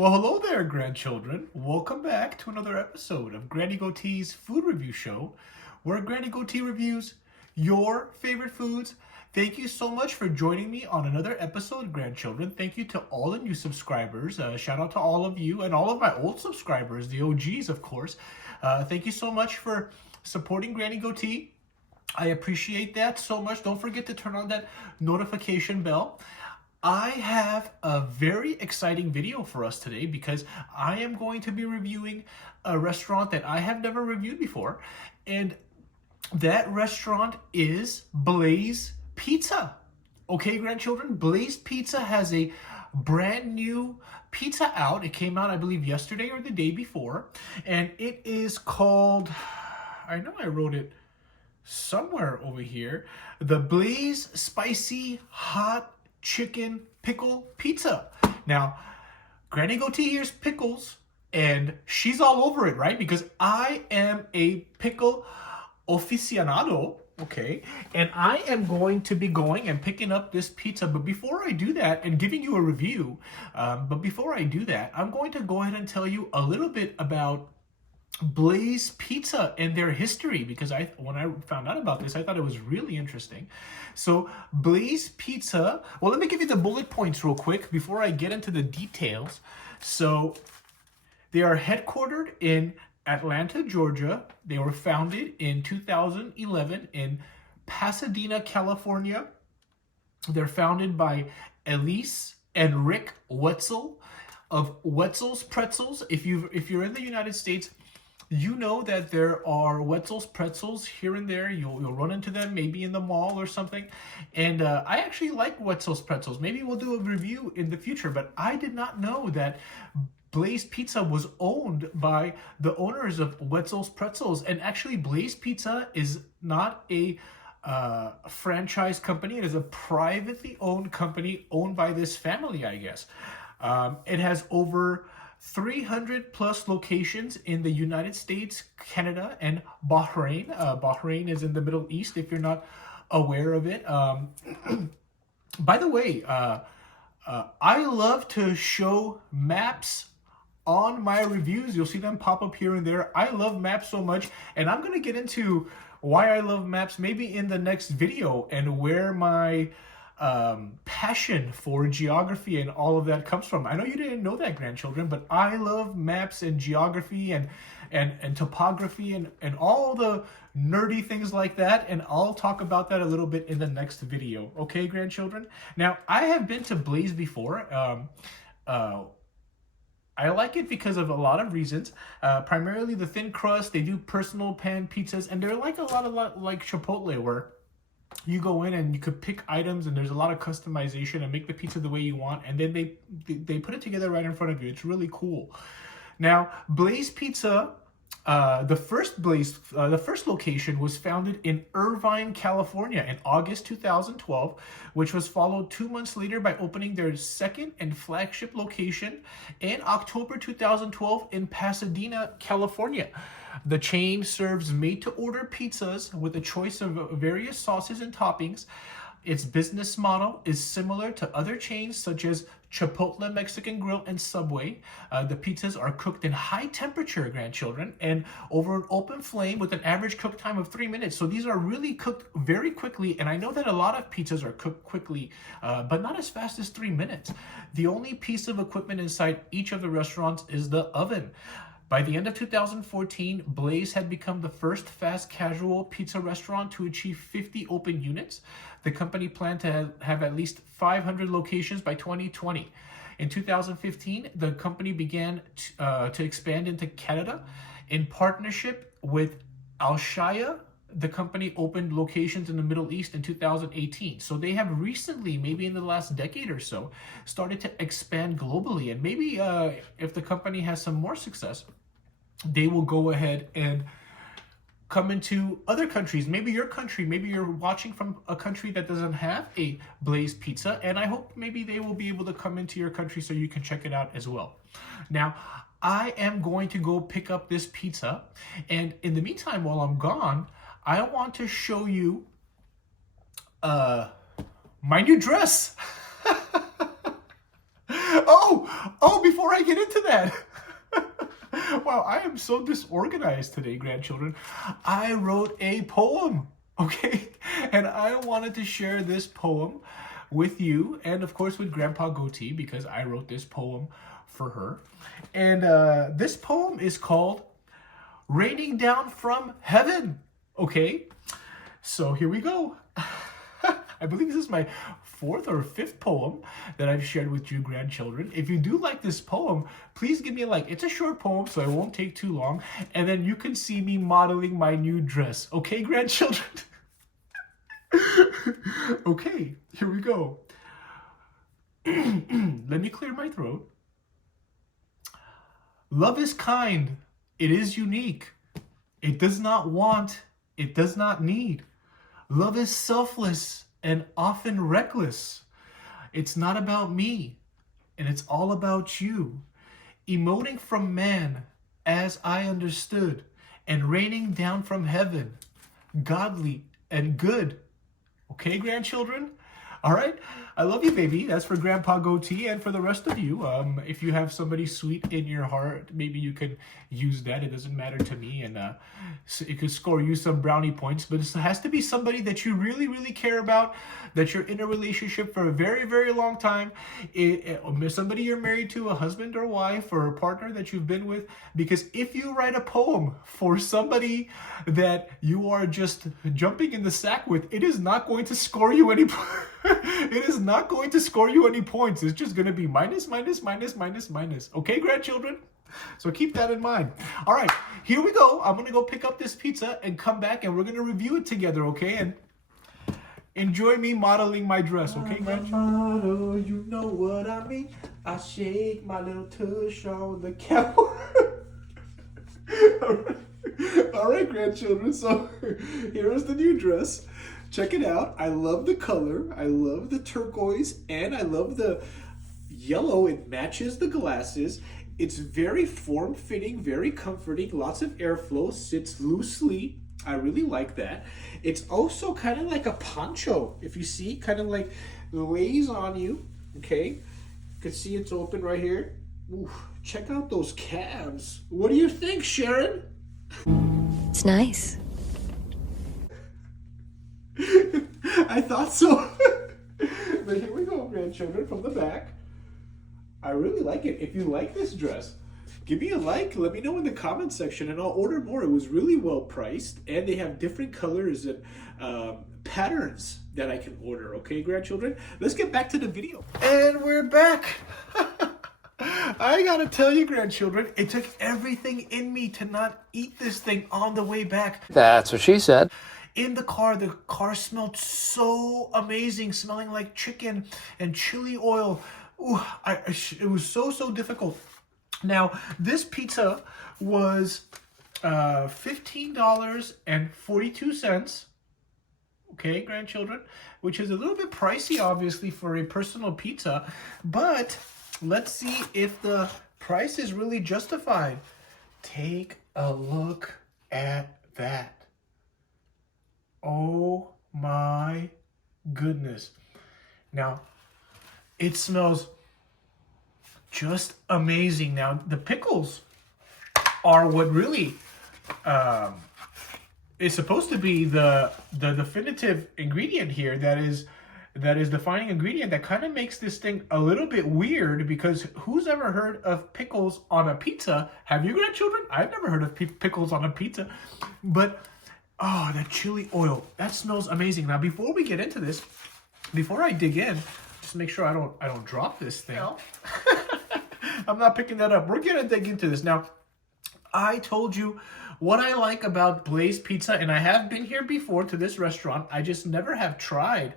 Well, hello there, grandchildren. Welcome back to another episode of Granny Goatee's Food Review Show, where Granny Goatee reviews your favorite foods. Thank you so much for joining me on another episode, grandchildren. Thank you to all the new subscribers. Shout out to all of you and all of my old subscribers, the OGs, of course. Thank you so much for supporting Granny Goatee. I appreciate that so much. Don't forget to turn on that notification bell. I have a very exciting video for us today because I am going to be reviewing a restaurant that I have never reviewed before. And that restaurant is Blaze Pizza. Okay, grandchildren, Blaze Pizza has a brand new pizza out. It came out, I believe, yesterday or the day before. And it is called, I know I wrote it somewhere over here, the Blaze Spicy Hot Chicken Pickle Pizza. Now, Granny Goatee here's pickles, and she's all over it, right? Because I am a pickle aficionado, okay? And I am going to be going and picking up this pizza. But before I do that, and giving you a review, I'm going to go ahead and tell you a little bit about Blaze Pizza and their history, because when I found out about this, I thought it was really interesting. So Blaze Pizza, well, let me give you the bullet points real quick before I get into the details. So they are headquartered in Atlanta, Georgia. They were founded in 2011 in Pasadena, California. They're founded by Elise and Rick Wetzel of Wetzel's Pretzels. If you're in the United States, you know that there are Wetzel's Pretzels here and there. You'll run into them maybe in the mall or something. And I actually like Wetzel's Pretzels. Maybe we'll do a review in the future, but I did not know that Blaze Pizza was owned by the owners of Wetzel's Pretzels. And actually, Blaze Pizza is not a franchise company. It is a privately owned company owned by this family, I guess. It has over 300 plus locations in the United States, Canada, and Bahrain. Bahrain is in the Middle East, if you're not aware of it. By the way, I love to show maps on my reviews. You'll see them pop up here and there. I love maps so much, and I'm going to get into why I love maps maybe in the next video, and where my passion for geography and all of that comes from. I know you didn't know that, grandchildren, but I love maps and geography and topography and all the nerdy things like that, and I'll talk about that a little bit in the next video. Okay, grandchildren? Now, I have been to Blaze before. I like it because of a lot of reasons. Primarily the thin crust. They do personal pan pizzas, and they're like a lot like Chipotle, where you go in and you could pick items, and there's a lot of customization and make the pizza the way you want, and then they put it together right in front of you. It's really cool. Now, Blaze Pizza, the first location was founded in Irvine, California in August 2012, which was followed 2 months later by opening their second and flagship location in October 2012 in Pasadena, California. The chain serves made-to-order pizzas with a choice of various sauces and toppings. Its business model is similar to other chains such as Chipotle Mexican Grill and Subway. The pizzas are cooked in high temperature, grandchildren, and over an open flame with an average cook time of 3 minutes. So these are really cooked very quickly, and I know that a lot of pizzas are cooked quickly, but not as fast as 3 minutes. The only piece of equipment inside each of the restaurants is the oven. By the end of 2014, Blaze had become the first fast casual pizza restaurant to achieve 50 open units. The company planned to have at least 500 locations by 2020. In 2015, the company began to expand into Canada. In partnership with Alshaya, the company opened locations in the Middle East in 2018. So they have recently, maybe in the last decade or so, started to expand globally. And maybe if the company has some more success, they will go ahead and come into other countries. Maybe your country, maybe you're watching from a country that doesn't have a Blaze Pizza, and I hope maybe they will be able to come into your country so you can check it out as well. Now, I am going to go pick up this pizza, and in the meantime, while I'm gone, I want to show you my new dress. Oh, before I get into that. Wow, I am so disorganized today, grandchildren. I wrote a poem, okay? And I wanted to share this poem with you and, of course, with Grandpa Goatee because I wrote this poem for her. And this poem is called Raining Down from Heaven, okay? So here we go. I believe this is my 4th or 5th poem that I've shared with you grandchildren. If you do like this poem, please give me a like. It's a short poem, so it won't take too long. And then you can see me modeling my new dress. Okay, grandchildren? Okay, here we go. Let me clear my throat. Love is kind. It is unique. It does not want. It does not need. Love is selfless and often reckless. It's not about me, and it's all about you. Emoting from man, as I understood, and raining down from heaven, godly and good. Okay, grandchildren? All right. I love you, baby. That's for Grandpa Goatee and for the rest of you. If you have somebody sweet in your heart, maybe you can use that. It doesn't matter to me. And so it could score you some brownie points. But it has to be somebody that you really, really care about, that you're in a relationship for a very, very long time. Somebody you're married to, a husband or wife or a partner that you've been with. Because if you write a poem for somebody that you are just jumping in the sack with, it is not going to score you any it is not going to score you any points. It's just going to be minus, minus, minus, minus, minus. Okay, grandchildren? So keep that in mind. All right, here we go. I'm going to go pick up this pizza and come back, and we're going to review it together, okay? And enjoy me modeling my dress, okay, grandchildren? Model, you know what I mean. I shake my little tush on the couch. All right, grandchildren. So here is the new dress. Check it out. I love the color. I love the turquoise, and I love the yellow. It matches the glasses. It's very form-fitting, very comforting, lots of airflow, sits loosely. I really like that. It's also kind of like a poncho, if you see, kind of like lays on you, okay? You can see it's open right here. Ooh, check out those calves. What do you think, Sharon? It's nice. I thought so. But here we go, grandchildren, from the back. I really like it. If you like this dress, give me a like. Let me know in the comment section, and I'll order more. It was really well priced, and they have different colors and patterns that I can order. Okay, grandchildren? Let's get back to the video. And we're back. I gotta tell you, grandchildren, it took everything in me to not eat this thing on the way back. That's what she said. In the car smelled so amazing, smelling like chicken and chili oil. Ooh, it was so difficult. Now, this pizza was $15.42. Okay, grandchildren, which is a little bit pricey, obviously, for a personal pizza. But let's see if the price is really justified. Take a look at that. Oh my goodness. Now, it smells just amazing. Now, the pickles are what really is supposed to be the definitive ingredient here. That is defining ingredient that kind of makes this thing a little bit weird, because who's ever heard of pickles on a pizza? Have you, grandchildren? I've never heard of pickles on a pizza. But oh, that chili oil, that smells amazing. Now, before we get into this, before I dig in, just make sure I don't drop this thing. No. I'm not picking that up. We're gonna dig into this. Now, I told you what I like about Blaze Pizza, and I have been here before to this restaurant. I just never have tried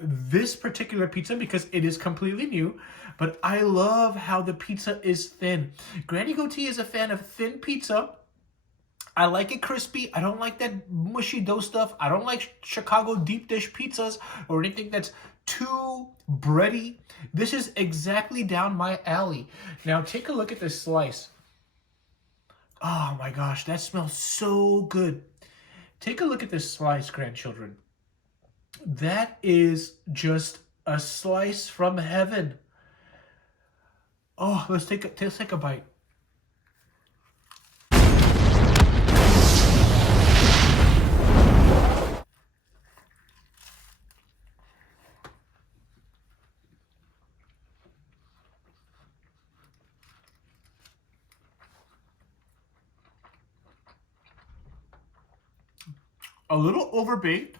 this particular pizza because it is completely new. But I love how the pizza is thin. Granny Goatee is a fan of thin pizza. I like it crispy. I don't like that mushy dough stuff. I don't like Chicago deep dish pizzas or anything that's too bready. This is exactly down my alley. Now take a look at this slice. Oh my gosh, that smells so good. Take a look at this slice, grandchildren. That is just a slice from heaven. Oh, let's take a bite. A little overbaked.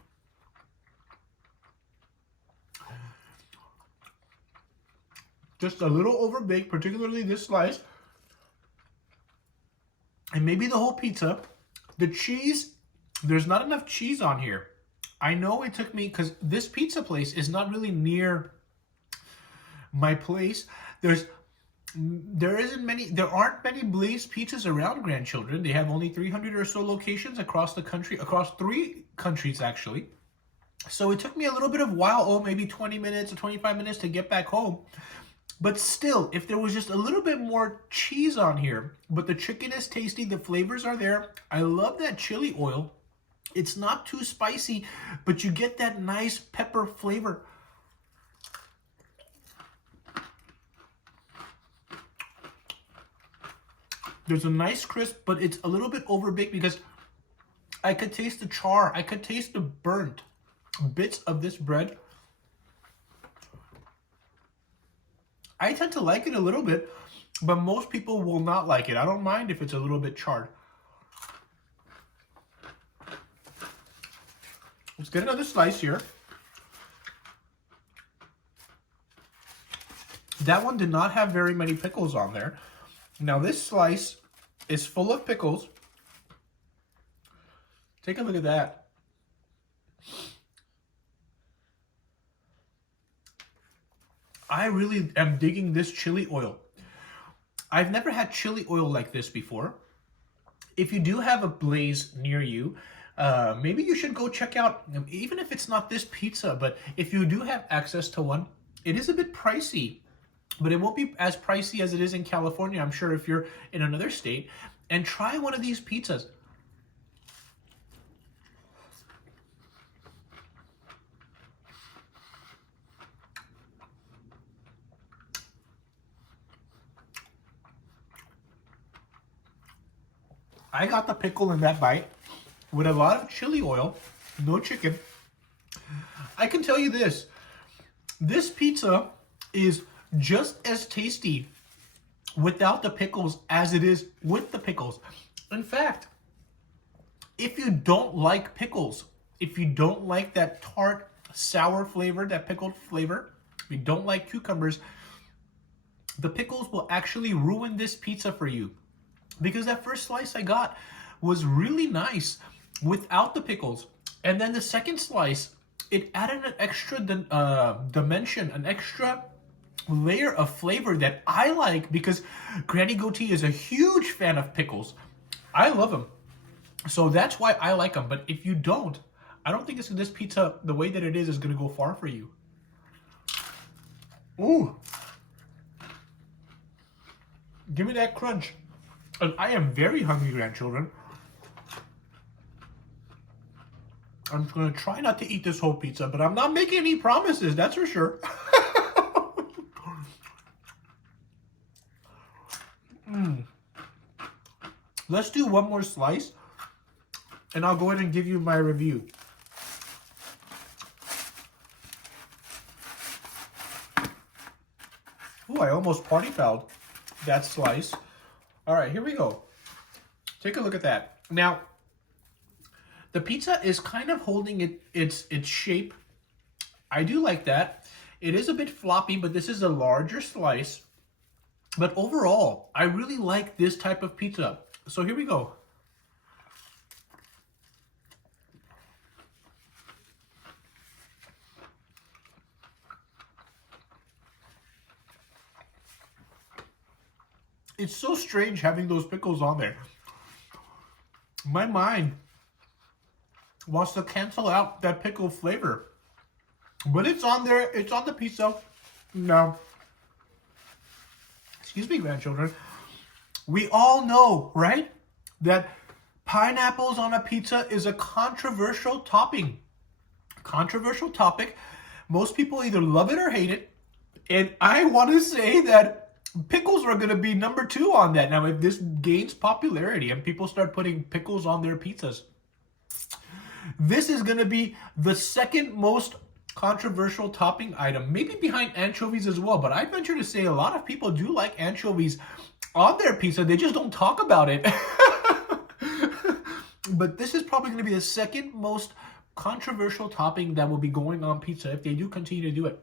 Just a little overbaked, particularly this slice. And maybe the whole pizza. The cheese, there's not enough cheese on here. I know it took me, because this pizza place is not really near my place. There aren't many Blaze pizzas around, grandchildren. They have only 300 or so locations across the country, across 3 countries actually. So it took me a little bit of while, maybe 20 minutes or 25 minutes to get back home. But still, if there was just a little bit more cheese on here, but the chicken is tasty, the flavors are there. I love that chili oil. It's not too spicy, but you get that nice pepper flavor. There's a nice crisp, but it's a little bit overbaked because I could taste the char. I could taste the burnt bits of this bread. I tend to like it a little bit, but most people will not like it. I don't mind if it's a little bit charred. Let's get another slice here. That one did not have very many pickles on there. Now this slice is full of pickles. Take a look at that. I really am digging this chili oil. I've never had chili oil like this before. If you do have a Blaze near you, maybe you should go check out, even if it's not this pizza, but if you do have access to one, it is a bit pricey, but it won't be as pricey as it is in California, I'm sure, if you're in another state. And try one of these pizzas. I got the pickle in that bite with a lot of chili oil, no chicken. I can tell you this pizza is just as tasty without the pickles as it is with the pickles. In fact, if you don't like pickles, if you don't like that tart, sour flavor, that pickled flavor, if you don't like cucumbers, the pickles will actually ruin this pizza for you. Because that first slice I got was really nice without the pickles. And then the second slice, it added an extra dimension, an extra layer of flavor that I like, because Granny Goatee is a huge fan of pickles. I love them. So that's why I like them. But if you don't, I don't think this pizza, the way that it is going to go far for you. Ooh. Give me that crunch. And I am very hungry, grandchildren. I'm going to try not to eat this whole pizza, but I'm not making any promises, that's for sure. Let's do one more slice, and I'll go ahead and give you my review. Oh, I almost party fouled that slice. All right, here we go. Take a look at that. Now, the pizza is kind of holding its shape. I do like that. It is a bit floppy, but this is a larger slice. But overall, I really like this type of pizza. So here we go. It's so strange having those pickles on there. My mind wants to cancel out that pickle flavor. But it's on there. It's on the pizza. Now, excuse me, grandchildren. We all know, right, that pineapples on a pizza is a controversial topping. Controversial topic. Most people either love it or hate it. And I want to say that pickles are going to be number 2 on that. Now, if this gains popularity and people start putting pickles on their pizzas, this is going to be the second most controversial topping item, maybe behind anchovies as well. But I venture to say a lot of people do like anchovies on their pizza. They just don't talk about it. But this is probably going to be the second most controversial topping that will be going on pizza if they do continue to do it.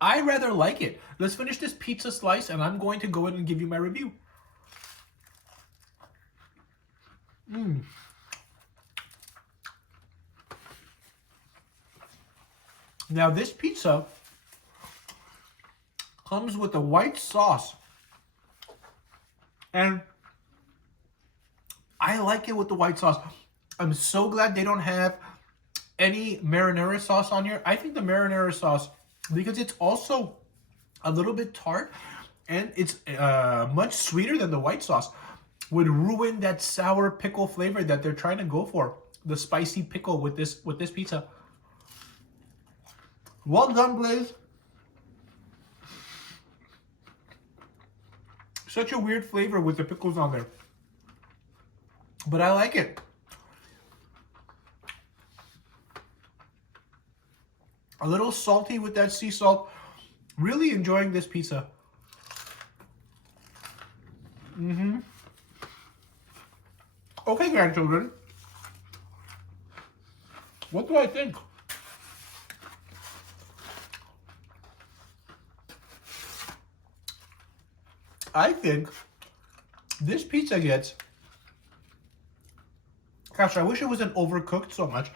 I rather like it. Let's finish this pizza slice and I'm going to go in and give you my review. Now this pizza comes with a white sauce. And I like it with the white sauce. I'm so glad they don't have any marinara sauce on here. I think the marinara sauce, because it's also a little bit tart and it's much sweeter than the white sauce, would ruin that sour pickle flavor that they're trying to go for. The spicy pickle with this pizza. Well done, Blaze. Such a weird flavor with the pickles on there, but I like it. A little salty with that sea salt. Really enjoying this pizza. Okay, grandchildren. What do I think? I think this pizza gets... Gosh, I wish it wasn't overcooked so much.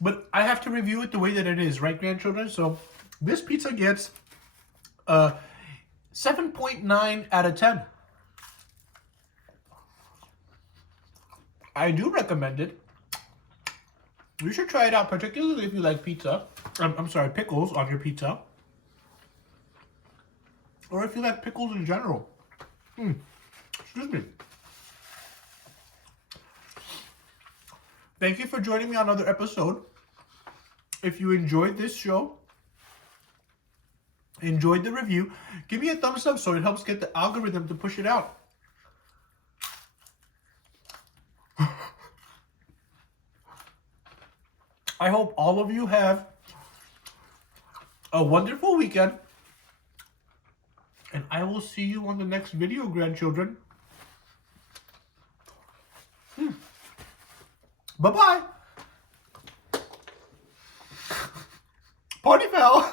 But I have to review it the way that it is, right, grandchildren? So this pizza gets 7.9 out of 10. I do recommend it. You should try it out, particularly if you like pizza. I'm sorry, pickles on your pizza. Or if you like pickles in general. Excuse me. Thank you for joining me on another episode. If you enjoyed this show, enjoyed the review, give me a thumbs up so it helps get the algorithm to push it out. I hope all of you have a wonderful weekend. And I will see you on the next video, grandchildren. Bye-bye. Party foul.